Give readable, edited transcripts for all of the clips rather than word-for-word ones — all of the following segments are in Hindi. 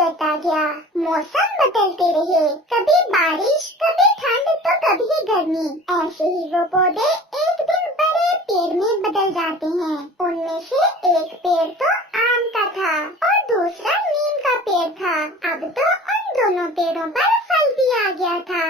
गुजरता गया। मौसम बदलते रहे, कभी बारिश, कभी ठंड तो कभी गर्मी। ऐसे ही वो पौधे एक दिन बड़े पेड़ में बदल जाते हैं। उनमें से एक पेड़ तो आम का था और दूसरा नीम का पेड़ था। अब तो उन दोनों पेड़ों पर फल भी आ गया था।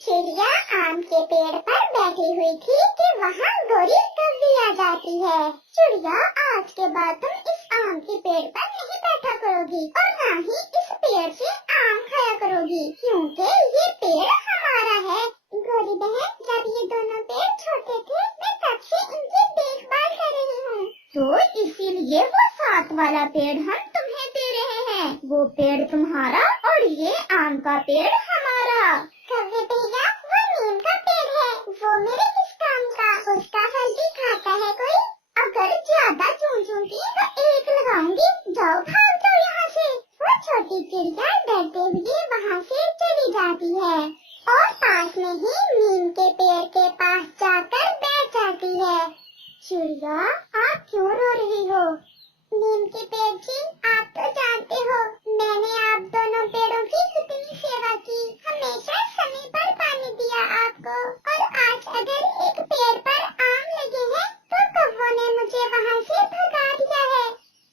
चिड़िया आम के पेड़ पर बैठी हुई थी कि वहाँ गोरी कौवी आ जाती है। चिड़िया, आज के बाद तुम इस आम के पेड़ पर नहीं बैठा करोगी और न ही इस पेड़ से आम खाया करोगी, क्योंकि ये पेड़ हमारा है। गोरी बहन, जब ये दोनों पेड़ छोटे थे मैं तब से इनकी देखभाल कर रही हूँ, तो इसीलिए वो साथ वाला पेड़ हम तुम्हें दे रहे हैं। वो पेड़ तुम्हारा और ये आम का पेड़ हमारा। कौवे भैया, वो नीम का पेड़ है, वो मेरे किस काम का? उसका फल भी खाता है कोई? अगर ज्यादा चूंगी तो एक लगाऊंगी। जाओ, भाग जाओ यहाँ से। वो छोटी चिड़िया डरते हुए वहाँ से चली जाती है और पास में ही नीम के पेड़ के पास जाकर बैठ जाती है। चिड़िया, आप क्यों रो रही हो? नीम के पेड़ जी, आप तो जानते हो मैंने आप दोनों पेड़ों की कितनी सेवा की, हमेशा समय पर पानी दिया आपको, और आज अगर एक पेड़ पर आम लगे हैं तो कौवों ने मुझे वहाँ से भगा दिया है।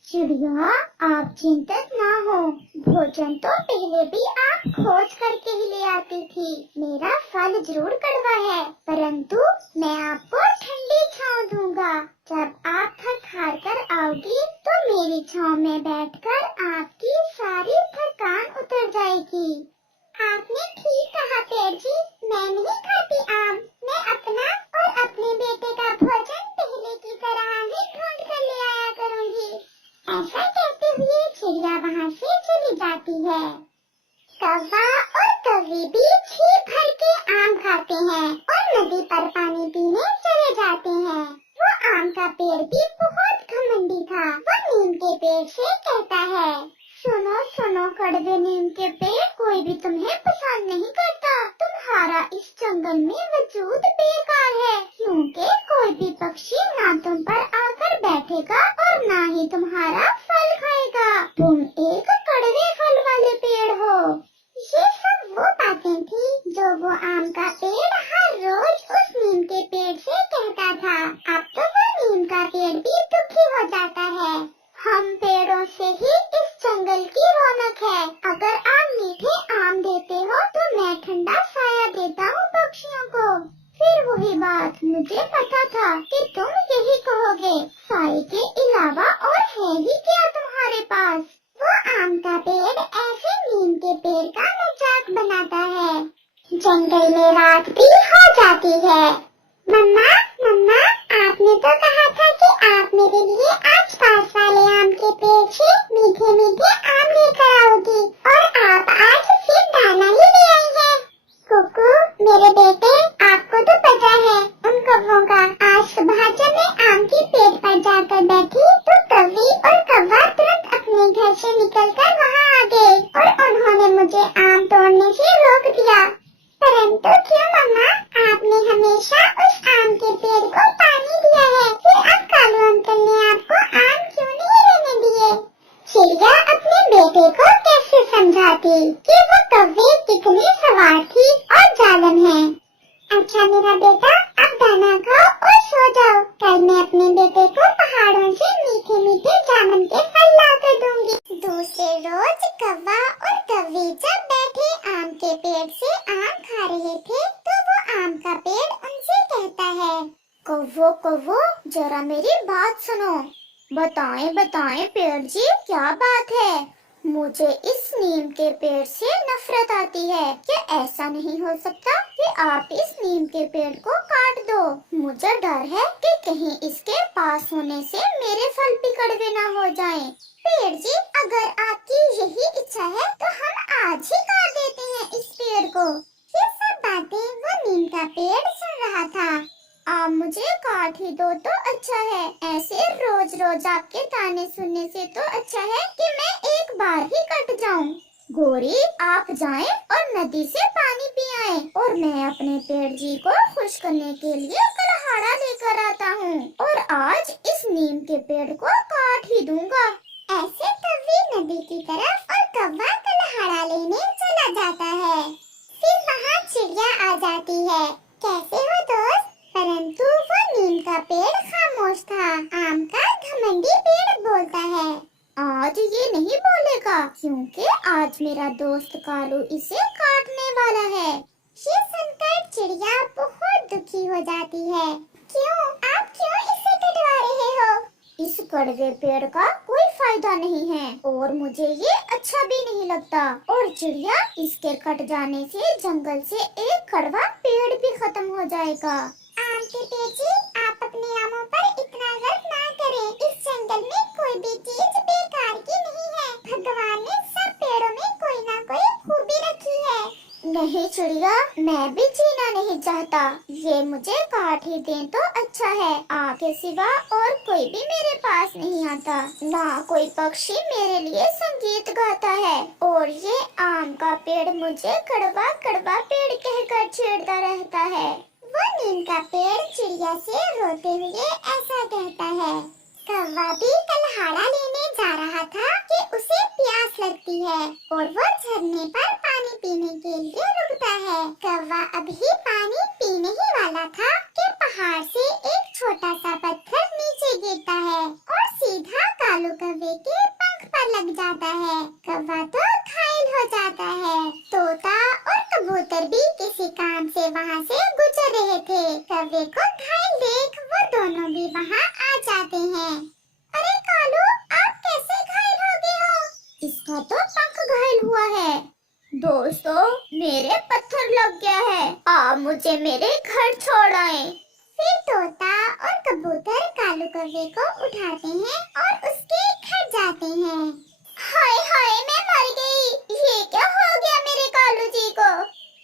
चिड़िया, आप चिंतित ना हो, भोजन तो पहले भी आप खोज करके ही ले आती थी। मेरा फल जरूर कड़वा है, परंतु मैं आपको ठंडी छांव दूंगा। जब आप थक हार कर आओगी तो मेरी छांव में बैठकर आपकी सारी थकान उतर जाएगी। आपने ठीक कहा पेड़ जी, मैं नहीं खाती आम, मैं अपना और अपने बेटे का भोजन पहले की तरह ही ढूंढ कर ले आया करूँगी। ऐसा कहते हुए चिड़िया वहाँ से चली जाती है। कौवा और कौवी भी छिप भर के आम खाते हैं और नदी पर पानी पीने चले जाते हैं। वो आम का पेड़ भी बहुत घमंडी था। वो नीम के पेड़ से कहता है, सुनो सुनो कड़वे नीम के पेड़, कोई भी तुम्हें पसंद नहीं करता। तुम्हारा इस जंगल में वजूद बेकार है, क्योंकि कोई भी पक्षी ना तुम पर आकर बैठेगा और ना ही तुम्हारा फल खाएगा। तुम एक कड़वे फल वाले पेड़ हो। ये सब वो बातें थी जो वो आम का पेड़ हर रोज उस नीम के पेड़ से कहता था। अब तो वो नीम का पेड़ भी दुखी हो जाता है। हम पेड़ों से ही इस जंगल की रौनक है। अगर आप मीठे आम देते हो तो मैं ठंडा साया देता हूँ पक्षियों को। फिर वही बात, मुझे पता था कि तुम यही कहोगे, साए के अलावा और है ही क्या तुम्हारे पास? वो आम का पेड़ ऐसे नीम के पेड़ का मजाक बनाता है। जंगल में रात भी हो जाती है। मम्मा मम्मा, आपने तो कहा था कि आप मेरे लिए आज पास वाले आम के पेड़ से मीठे मीठे आम लेकर आओगी, और आप आज सिर्फ दाना ही ले आई हैं। कुकू मेरे बेटे, आपको तो पता है उन कौवों का। आज सुबह जब मैं आम के पेड़ पर जाकर बैठी तो कौवी और कौवा तुरंत अपने घर से निकलकर वहाँ आ गए और उन्होंने मुझे आम तोड़ने से रोक दिया। परंतु क्यों मम्मा, आपने हमेशा उस आम के पेड़ को पानी दिया है, फिर अब कालू अंकल ने आपको आम क्यों नहीं लेने दिए? चिड़िया अपने बेटे को कैसे समझाती कि वो कौवे कितनी सवार थी और जालिम है। अच्छा मेरा बेटा, अब दाना खाओ और सो जाओ। कल मैं अपने बेटे को पहाड़ों से मीठे मीठे जामुन के फल ला कर दूंगी। दूसरे रोज कौवा और कौवी जब बैठे आम के पेड़ से आम खा रहे थे तो वो आम का पेड़ उनसे कहता है, कौवो कौवो, जरा मेरी बात सुनो। बताएं बताएं पेड़ जी, क्या बात है? मुझे इस नीम के पेड़ से नफरत आती है। क्या ऐसा नहीं हो सकता कि आप इस नीम के पेड़ को काट दो? मुझे डर है कि कहीं इसके पास होने से मेरे फल भी कड़वे न हो जाएं। पेड़ जी, अगर आपकी यही इच्छा है तो हम आज ही काट देते हैं इस पेड़ को। ये सब बातें वो नीम का पेड़ सुन रहा था। आप मुझे काट ही दो तो अच्छा है, ऐसे रोज रोज आपके ताने सुनने से तो अच्छा है कि मैं एक बार ही कट जाऊं। गोरी, आप जाएं और नदी से पानी पी आएं और मैं अपने पेड़ जी को खुश करने के लिए कुल्हाड़ा लेकर आता हूँ और आज इस नीम के पेड़ को काट ही दूंगा। ऐसे कौवी नदी की तरफ और कौवा है। कैसे हो दोस्त? परंतु वो नीम का पेड़ खामोश था। आम का घमंडी पेड़ बोलता है, आज ये नहीं बोलेगा क्योंकि आज मेरा दोस्त कालू इसे काटने वाला है। ये सुनकर चिड़िया बहुत दुखी हो जाती है। क्यों? आप क्यों इसे कटवा रहे हो? इस कड़वे पेड़ का कोई फायदा नहीं है और मुझे ये अच्छा भी नहीं लगता। और चिड़िया, इसके कट जाने से जंगल से एक कड़वा पेड़ भी खत्म हो जाएगा। आम के पेड़ जी, आप अपने आमों पर इतना गर्व ना करें। इस जंगल में कोई भी चीज बेकार की नहीं है। भगवान ने सब पेड़ों में कोई ना कोई खूबी रखी है। नहीं चिड़िया, मैं भी जीना नहीं चाहता। ये मुझे काट ही दें तो अच्छा है। आगे सिवा और कोई भी मेरे पास नहीं आता। ना कोई पक्षी मेरे लिए संगीत गाता है और ये आम का पेड़ मुझे कड़वा कड़वा पेड़ कहकर छेड़ता रहता है। वो नीम का पेड़ चिड़िया से रोते हुए ऐसा कहता है, कौवा भी कल हाड़ा लेने जा रहा था कि उसे प्यास लगती है और वो झरने पर पानी पीने के लिए रुकता है। कौवा अभी पानी पीने ही वाला था कि पहाड़ से एक छोटा सा पत्थर नीचे गिरता है और सीधा कालू कौवे के पंख पर लग जाता है। कौवा तो घायल हो जाता है। तोता और कबूतर भी किसी काम से वहाँ से गुजर रहे थे। कौवे को घायल देख वो दोनों भी वहाँ आ जाते हैं। अरे कालू, आप कैसे घायल हो गए हो? इसका तो पंख घायल हुआ है। दोस्तों, मेरे पत्थर लग गया है। आप मुझे मेरे घर छोड़ आए। फिर तोता और कबूतर कालू कौवे को उठाते हैं और उसके घर जाते हैं। हाय हाय, मैं मर गई। ये क्या हो गया मेरे कालू जी को?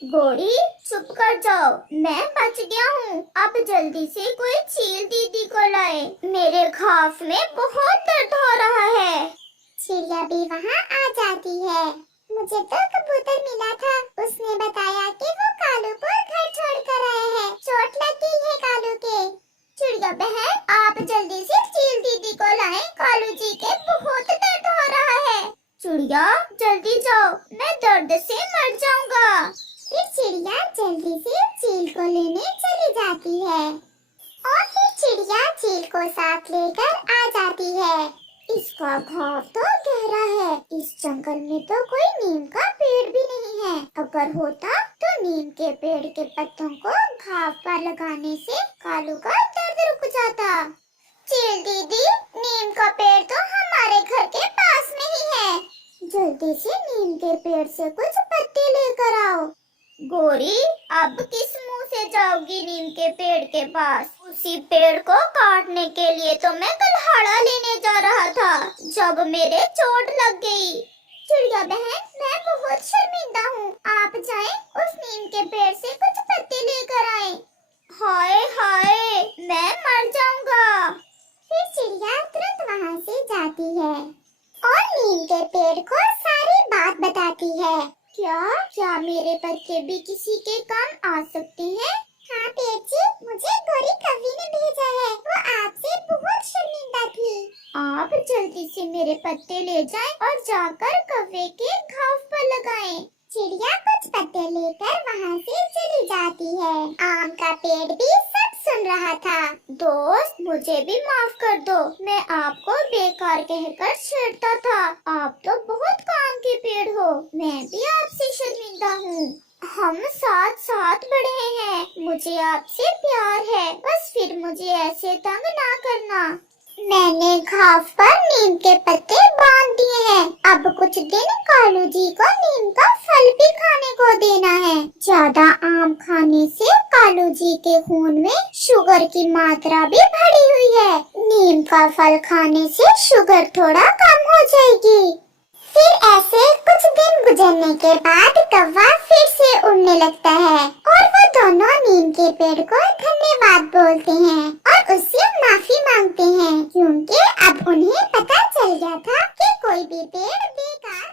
गोरी, चुप कर जाओ, मैं बच गया हूँ। अब जल्दी से कोई चील दीदी को लाए। मेरे घाव में बहुत दर्द हो रहा है। चिड़िया भी वहाँ आ जाती है। मुझे तो कबूतर मिला था, उसने बताया कि वो कालू को घर छोड़कर आए हैं। चोट लग गई है कालू के। चिड़िया बहन, आप जल्दी से चील दीदी को लाएं। कालू जी के बहुत दर्द हो रहा है। चिड़िया, जल्दी जाओ, मैं दर्द से मर जाऊंगा। फिर चिड़िया जल्दी से चील को लेने चली जाती है और फिर चिड़िया चील को साथ लेकर आ जाती है। इसका घाव तो गहरा है। इस जंगल में तो कोई नीम का पेड़ भी नहीं है। अगर होता तो नीम के पेड़ के पत्तों को घाव पर लगाने से कालू का दर्द रुक जाता। चील दीदी, नीम का पेड़ तो हमारे घर के पास में ही है। जल्दी से नीम के पेड़ से कुछ पत्ते लेकर आओ। गोरी, अब किस मुंह से जाओगी नीम के पेड़ के पास? उसी पेड़ को काटने के लिए तो मैं कल हाड़ा लेने जा रहा था जब मेरे चोट लग गई। चिड़िया बहन, मैं बहुत शर्मिंदा हूँ। आप जाएं उस नीम के पेड़ से कुछ पत्ते लेकर आएं। हाय हाय, मैं मर जाऊंगा। फिर चिड़िया तुरंत वहाँ से जाती है और नीम के पेड़ को सारी बात बताती है। क्या मेरे पत्ते भी किसी के काम आ सकते हैं? हाँ पेड़ जी, मुझे गोरी कवि ने भेजा है। वो आपसे बहुत शर्मिंदा थी। आप जल्दी से मेरे पत्ते ले जाएं और जाकर कौवे के घाव पर लगाएं। चिड़िया कुछ पत्ते लेकर वहाँ से चली जाती है। आम का पेड़ भी सब सुन रहा था। दोस्त, मुझे भी माफ कर दो, मैं आपको बेकार कहकर छेड़ता था। आप तो बहुत काम के पेड़ हो। मैं भी आपसे शर्मिंदा हूँ। हम साथ साथ बढ़े हैं। मुझे आपसे प्यार है, बस फिर मुझे ऐसे तंग ना करना। मैंने घाव पर नीम के पत्ते बांध दिए हैं। अब कुछ दिन कालू जी को नीम का फल भी खाने को देना है। ज्यादा आम खाने से कालू जी के खून में शुगर की मात्रा भी बढ़ी हुई है। नीम का फल खाने से शुगर थोड़ा कम हो जाएगी। फिर ऐसे कुछ दिन गुजरने के बाद कौवा फिर से उड़ने लगता है और वो दोनों नीम के पेड़ को धन्यवाद बोलते हैं और उससे माफी मांगते हैं क्योंकि अब उन्हें पता चल गया था कि कोई भी पेड़ बेकार